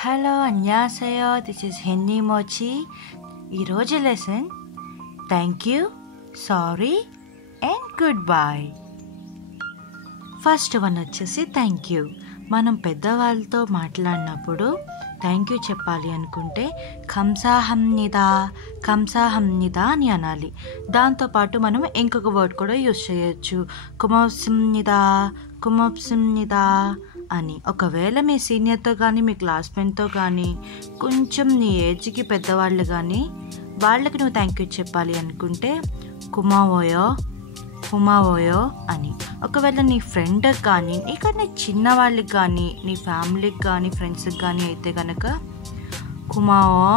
Hello అన్యాసయో, this is Hindi మోచి. ఈరోజు lesson thank you, sorry and goodbye. First one వచ్చేసి థ్యాంక్ యూ. మనం పెద్దవాళ్ళతో మాట్లాడినప్పుడు థ్యాంక్ యూ చెప్పాలి అనుకుంటే కంసాహమ్నిదా కంసాహమ్నిదా అని అనాలి. దాంతోపాటు మనం ఇంకొక వర్డ్ కూడా యూజ్ చేయొచ్చు, కుమోప్సిమ్నిదా కుమోప్సిమ్నిదా అని. ఒకవేళ మీ సీనియర్తో కానీ మీ క్లాస్మేట్తో కానీ కొంచెం నీ ఏజ్కి పెద్దవాళ్ళు కానీ వాళ్ళకి నువ్వు థ్యాంక్ యూ చెప్పాలి అనుకుంటే కుమావోయో కుమావోయో అని. ఒకవేళ నీ ఫ్రెండ్ కానీ నీకన్నా చిన్నవాళ్ళకి కానీ నీ ఫ్యామిలీకి కానీ ఫ్రెండ్స్కి కానీ అయితే కనుక Kumaon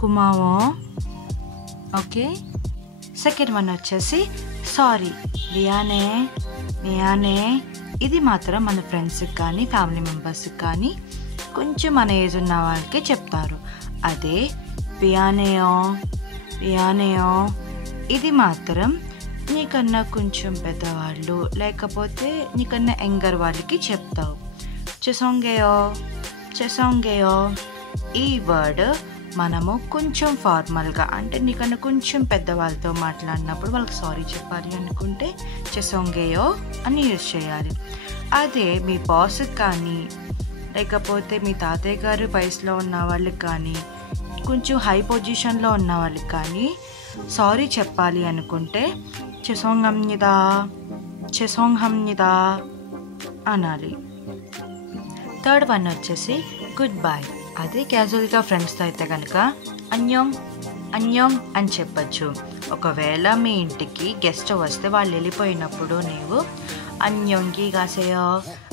Kumaon. Okay. Second one వచ్చేసి సారీ, మియానే మియానే. ఇది మాత్రం మన ఫ్రెండ్స్కి కానీ ఫ్యామిలీ మెంబర్స్కి కానీ కొంచెం మన ఏజ్ ఉన్న వాళ్ళకి చెప్తారు. అదే పియానేయో పియానేయో ఇది మాత్రం నీకన్నా కొంచెం పెద్దవాళ్ళు లేకపోతే నీకన్నా యంగర్ వాళ్ళకి చెప్తావు. చెసొంగేయో చెసొంగేయో. ఈ వర్డ్ మనము కొంచెం ఫార్మల్గా అంటే నీకన్నా కొంచెం పెద్దవాళ్ళతో మాట్లాడినప్పుడు వాళ్ళకి సారీ చెప్పాలి అనుకుంటే చెసొంగేయో అని యూజ్ చేయాలి. అదే మీ బాస్కి కానీ లేకపోతే మీ తాతయ్య గారి వయసులో ఉన్న వాళ్ళకి కానీ కొంచెం హై పొజిషన్లో ఉన్న వాళ్ళకి కానీ సారీ చెప్పాలి అనుకుంటే చెసొంగమ్నిదా చెసొంగమ్నిదా అనాలి. థర్డ్ వన్ వచ్చేసి గుడ్ బాయ్. అదే క్యాజువల్గా ఫ్రెండ్స్తో అయితే కనుక అన్యోంగ్ అన్యోంగ్ అని చెప్పచ్చు. ఒకవేళ మీ ఇంటికి గెస్ట్ వస్తే వాళ్ళు వెళ్ళిపోయినప్పుడు నీవు అన్యోంగి కాసేయో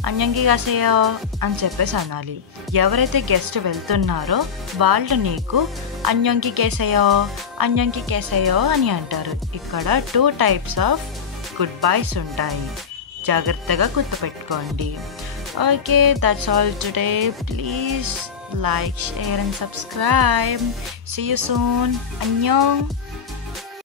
అన్యోంగి కాసేయో అని చెప్పేసి అనాలి. ఎవరైతే గెస్ట్ వెళ్తున్నారో వాళ్ళు నీకు అన్యోంగి కేసేయో అన్యోంగి కేసేయో అని అంటారు. ఇక్కడ 2 టైప్స్ ఆఫ్ గుడ్ బాయ్స్ ఉంటాయి, జాగ్రత్తగా గుర్తుపెట్టుకోండి. Okay, that's all today. Please like, share and subscribe. See you soon. Annyeong.